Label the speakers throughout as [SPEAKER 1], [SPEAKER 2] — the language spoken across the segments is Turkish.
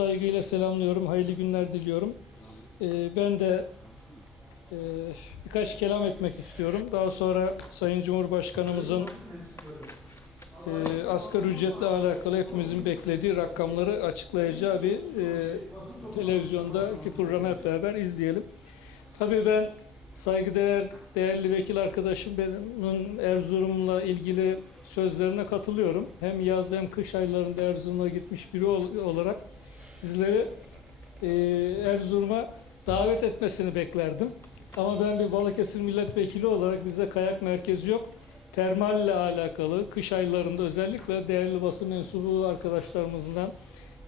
[SPEAKER 1] saygıyla selamlıyorum. Hayırlı günler diliyorum. Ee, ben de e, birkaç kelam etmek istiyorum. Daha sonra Sayın Cumhurbaşkanımızın e, asgari ücretle alakalı hepimizin beklediği rakamları açıklayacağı bir e, televizyondaki programı hep beraber izleyelim. Tabii ben saygıdeğer değerli vekil arkadaşım benim Erzurum'la ilgili sözlerine katılıyorum. Hem yaz hem kış aylarında Erzurum'a gitmiş biri ol- olarak sizleri e, Erzurum'a davet etmesini beklerdim. Ama ben bir Balıkesir milletvekili olarak bizde kayak merkezi yok. Termalle alakalı kış aylarında özellikle değerli basın mensubu arkadaşlarımızdan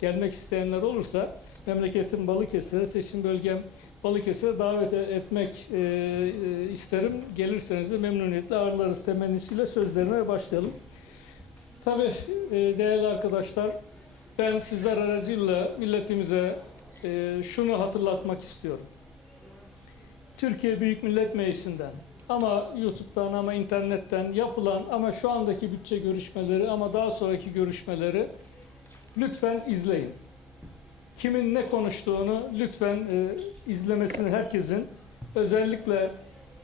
[SPEAKER 1] gelmek isteyenler olursa memleketin Balıkesir'e seçim bölgem Balıkesir'e davet e- etmek e, e, isterim. Gelirseniz de memnuniyetle ağırlarız temennisiyle sözlerine başlayalım. Tabii e, değerli arkadaşlar ben sizler aracıyla milletimize e, şunu hatırlatmak istiyorum. Türkiye Büyük Millet Meclisi'nden ama YouTube'dan ama internetten yapılan ama şu andaki bütçe görüşmeleri ama daha sonraki görüşmeleri lütfen izleyin. Kimin ne konuştuğunu lütfen e, izlemesini herkesin özellikle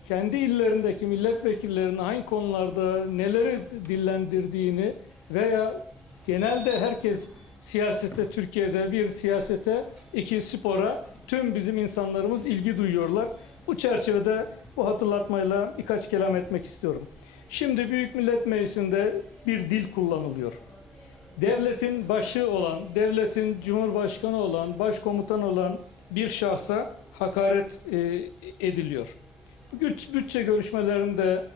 [SPEAKER 1] kendi illerindeki milletvekillerinin hangi konularda neleri dillendirdiğini veya genelde herkes siyasete Türkiye'de bir siyasete iki spora tüm bizim insanlarımız ilgi duyuyorlar. Bu çerçevede bu hatırlatmayla birkaç kelam etmek istiyorum. Şimdi Büyük Millet Meclisi'nde bir dil kullanılıyor. Devletin başı olan, devletin cumhurbaşkanı olan, başkomutan olan bir şahsa hakaret e, ediliyor. Güç, bütçe görüşmelerinde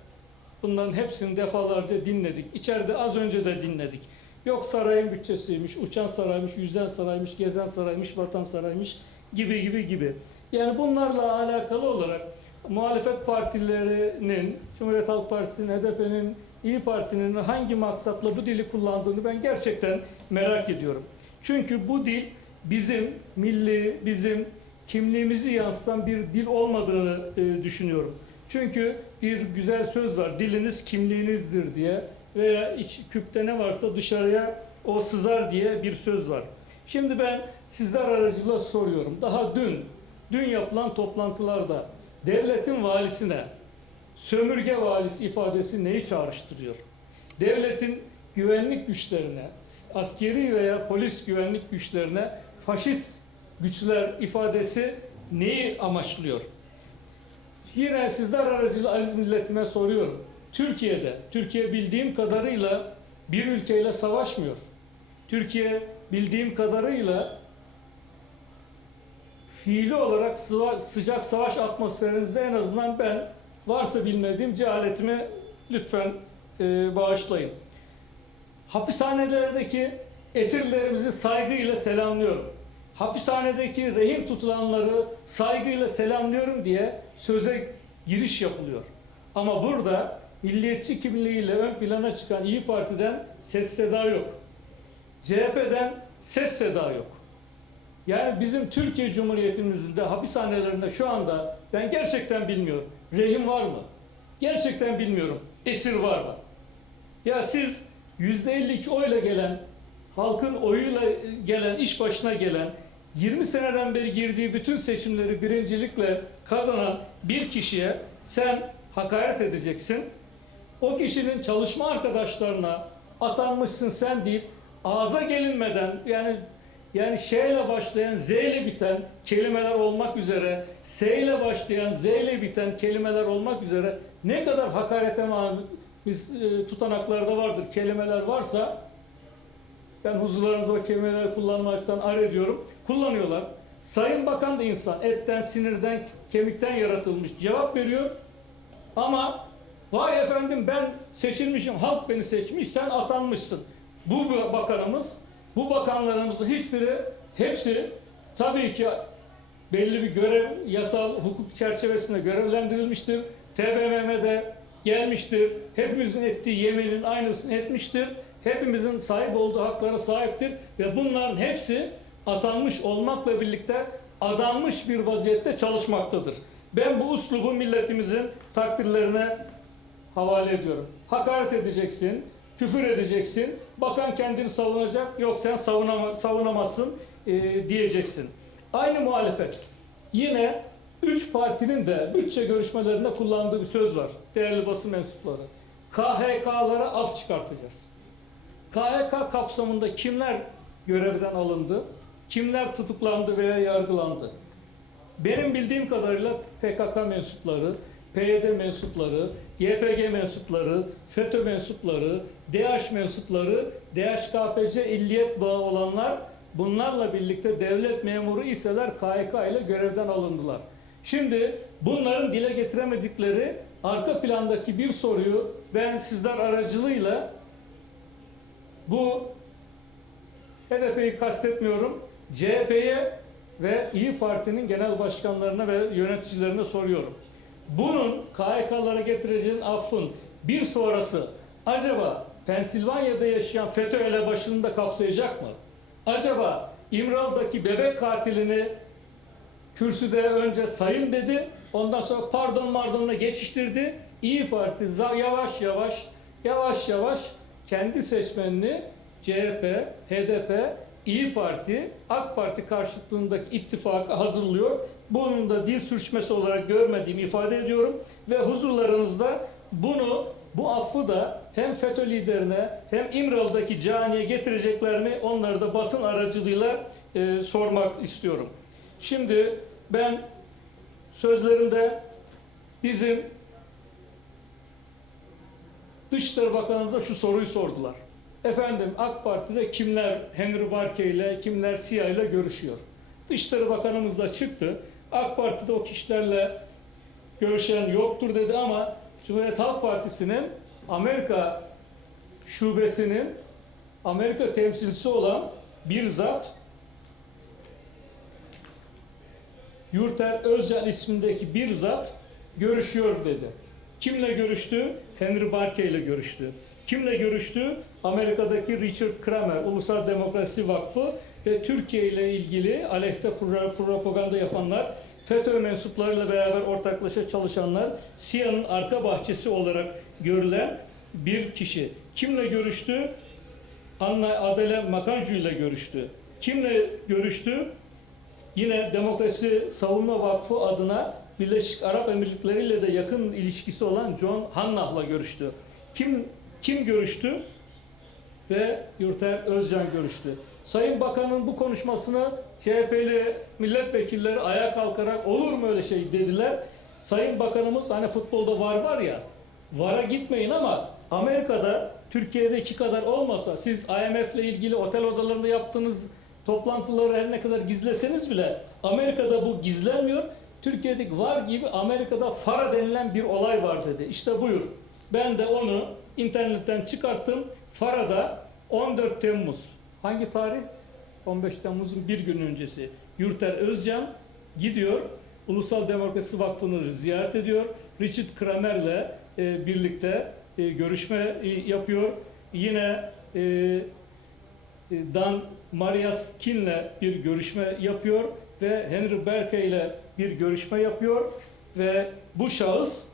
[SPEAKER 1] bunların hepsini defalarca dinledik. İçeride az önce de dinledik. Yok sarayın bütçesiymiş, uçan saraymış, yüzen saraymış, gezen saraymış, vatan saraymış gibi gibi gibi. Yani bunlarla alakalı olarak muhalefet partilerinin, Cumhuriyet Halk Partisi'nin, HDP'nin, İyi Parti'nin hangi maksatla bu dili kullandığını ben gerçekten merak ediyorum. Çünkü bu dil bizim milli, bizim kimliğimizi yansıtan bir dil olmadığını e, düşünüyorum. Çünkü bir güzel söz var, diliniz kimliğinizdir diye veya iç küpte ne varsa dışarıya o sızar diye bir söz var. Şimdi ben sizler aracılığıyla soruyorum. Daha dün, dün yapılan toplantılarda devletin valisine sömürge valisi ifadesi neyi çağrıştırıyor? Devletin güvenlik güçlerine, askeri veya polis güvenlik güçlerine faşist güçler ifadesi neyi amaçlıyor? Yine sizler aracılığıyla aziz milletime soruyorum. Türkiye'de, Türkiye bildiğim kadarıyla bir ülkeyle savaşmıyor. Türkiye bildiğim kadarıyla fiili olarak sıva- sıcak savaş atmosferinizde en azından ben varsa bilmediğim cehaletimi lütfen e, bağışlayın. Hapishanelerdeki esirlerimizi saygıyla selamlıyorum. Hapishanedeki rehin tutulanları saygıyla selamlıyorum diye söze giriş yapılıyor. Ama burada milliyetçi kimliğiyle ön plana çıkan İyi Parti'den ses seda yok. CHP'den ses seda yok. Yani bizim Türkiye Cumhuriyetimizin de hapishanelerinde şu anda ben gerçekten bilmiyorum. Rehin var mı? Gerçekten bilmiyorum. Esir var mı? Ya siz %52 oyla gelen, halkın oyuyla gelen, iş başına gelen, 20 seneden beri girdiği bütün seçimleri birincilikle kazanan bir kişiye sen hakaret edeceksin. O kişinin çalışma arkadaşlarına atanmışsın sen deyip ağza gelinmeden yani yani şeyle başlayan Z ile biten kelimeler olmak üzere S ile başlayan Z ile biten kelimeler olmak üzere ne kadar hakarete biz e, tutanaklarda vardır kelimeler varsa ben huzurlarınızda o kelimeleri kullanmaktan ar ediyorum. Kullanıyorlar. Sayın Bakan da insan etten, sinirden, kemikten yaratılmış cevap veriyor. Ama vay efendim ben seçilmişim, halk beni seçmiş, sen atanmışsın. Bu bakanımız, bu bakanlarımızın hiçbiri, hepsi tabii ki belli bir görev, yasal hukuk çerçevesinde görevlendirilmiştir. TBMM'de gelmiştir. Hepimizin ettiği yeminin aynısını etmiştir. Hepimizin sahip olduğu haklara sahiptir. Ve bunların hepsi atanmış olmakla birlikte adanmış bir vaziyette çalışmaktadır. Ben bu uslubu milletimizin takdirlerine havale ediyorum. Hakaret edeceksin, küfür edeceksin. Bakan kendini savunacak. Yok sen savunama, savunamazsın. e, diyeceksin. Aynı muhalefet. Yine üç partinin de bütçe görüşmelerinde kullandığı bir söz var. Değerli basın mensupları. KHK'lara af çıkartacağız. KHK kapsamında kimler görevden alındı? Kimler tutuklandı veya yargılandı? Benim bildiğim kadarıyla PKK mensupları, PYD mensupları, YPG mensupları, FETÖ mensupları, DH mensupları, DHKPC illiyet bağı olanlar bunlarla birlikte devlet memuru iseler KHK ile görevden alındılar. Şimdi bunların dile getiremedikleri arka plandaki bir soruyu ben sizler aracılığıyla bu HDP'yi kastetmiyorum. CHP'ye ve İyi Parti'nin genel başkanlarına ve yöneticilerine soruyorum. Bunun KHK'lara getireceğin affın bir sonrası acaba Pensilvanya'da yaşayan FETÖ elebaşını da kapsayacak mı? Acaba İmralı'daki bebek katilini kürsüde önce sayın dedi, ondan sonra pardon mardonla geçiştirdi. İyi Parti yavaş yavaş, yavaş yavaş kendi seçmenini CHP, HDP, İyi Parti, AK Parti karşıtlığındaki ittifakı hazırlıyor. Bunun da dil sürçmesi olarak görmediğimi ifade ediyorum ve huzurlarınızda bunu bu affı da hem FETÖ liderine hem İmralı'daki caniye getirecekler mi onları da basın aracılığıyla e, sormak istiyorum. Şimdi ben sözlerimde bizim Dışişleri Bakanımıza şu soruyu sordular. Efendim AK Parti'de kimler Henry Barkey ile kimler Siyah ile görüşüyor? Dışişleri Bakanımız da çıktı. AK Parti'de o kişilerle görüşen yoktur dedi ama Cumhuriyet Halk Partisi'nin Amerika şubesinin Amerika temsilcisi olan bir zat Yurter Özcan ismindeki bir zat görüşüyor dedi. Kimle görüştü? Henry Barkey ile görüştü. Kimle görüştü? Amerika'daki Richard Kramer, Ulusal Demokrasi Vakfı ve Türkiye ile ilgili aleyhte pro- propaganda yapanlar, FETÖ mensuplarıyla beraber ortaklaşa çalışanlar, SİHA'nın arka bahçesi olarak görülen bir kişi. Kimle görüştü? Anna Adele Makanju ile görüştü. Kimle görüştü? Yine Demokrasi Savunma Vakfı adına Birleşik Arap Emirlikleri ile de yakın ilişkisi olan John Hannah'la görüştü. Kim kim görüştü? Ve Yurter Özcan görüştü. Sayın Bakan'ın bu konuşmasını CHP'li milletvekilleri ayağa kalkarak olur mu öyle şey dediler. Sayın Bakanımız hani futbolda var var ya VAR'a gitmeyin ama Amerika'da Türkiye'deki kadar olmasa siz IMF ilgili otel odalarında yaptığınız toplantıları her ne kadar gizleseniz bile Amerika'da bu gizlenmiyor. Türkiye'deki var gibi Amerika'da FARA denilen bir olay var dedi. İşte buyur. Ben de onu internetten çıkarttım. FARA'da 14 Temmuz. Hangi tarih? 15 Temmuz'un bir gün öncesi. Yurter Özcan gidiyor. Ulusal Demokrasi Vakfı'nı ziyaret ediyor. Richard Kramer'le e, birlikte e, görüşme e, yapıyor. Yine e, e, Dan Marias Kin'le bir görüşme yapıyor ve Henry Berkey ile bir görüşme yapıyor ve bu şahıs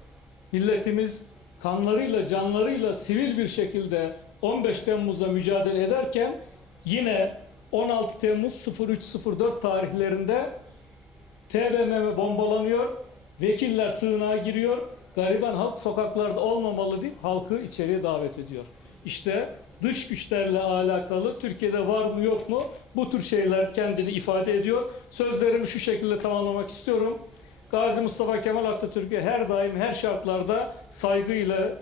[SPEAKER 1] milletimiz kanlarıyla canlarıyla sivil bir şekilde 15 Temmuz'a mücadele ederken yine 16 Temmuz 0304 tarihlerinde TBMM bombalanıyor, vekiller sığınağa giriyor, gariban halk sokaklarda olmamalı deyip halkı içeriye davet ediyor. İşte dış güçlerle alakalı Türkiye'de var mı yok mu bu tür şeyler kendini ifade ediyor. Sözlerimi şu şekilde tamamlamak istiyorum. Gazi Mustafa Kemal Atatürk'ü her daim her şartlarda saygıyla,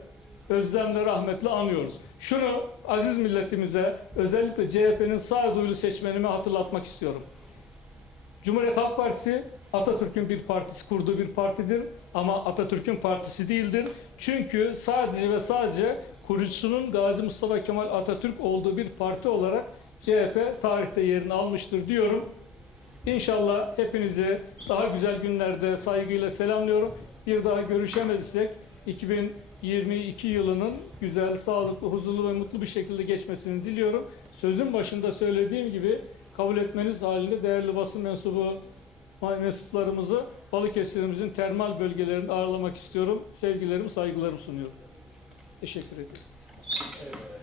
[SPEAKER 1] özlemle, rahmetle anıyoruz. Şunu aziz milletimize özellikle CHP'nin sağduyulu seçmenime hatırlatmak istiyorum. Cumhuriyet Halk Partisi Atatürk'ün bir partisi kurduğu bir partidir ama Atatürk'ün partisi değildir. Çünkü sadece ve sadece kurucusunun Gazi Mustafa Kemal Atatürk olduğu bir parti olarak CHP tarihte yerini almıştır diyorum. İnşallah hepinizi daha güzel günlerde saygıyla selamlıyorum. Bir daha görüşemezsek 2022 yılının güzel, sağlıklı, huzurlu ve mutlu bir şekilde geçmesini diliyorum. Sözün başında söylediğim gibi kabul etmeniz halinde değerli basın mensubu mensuplarımızı Balıkesir'imizin termal bölgelerinde ağırlamak istiyorum. Sevgilerimi, saygılarımı sunuyorum. Teşekkür ederim.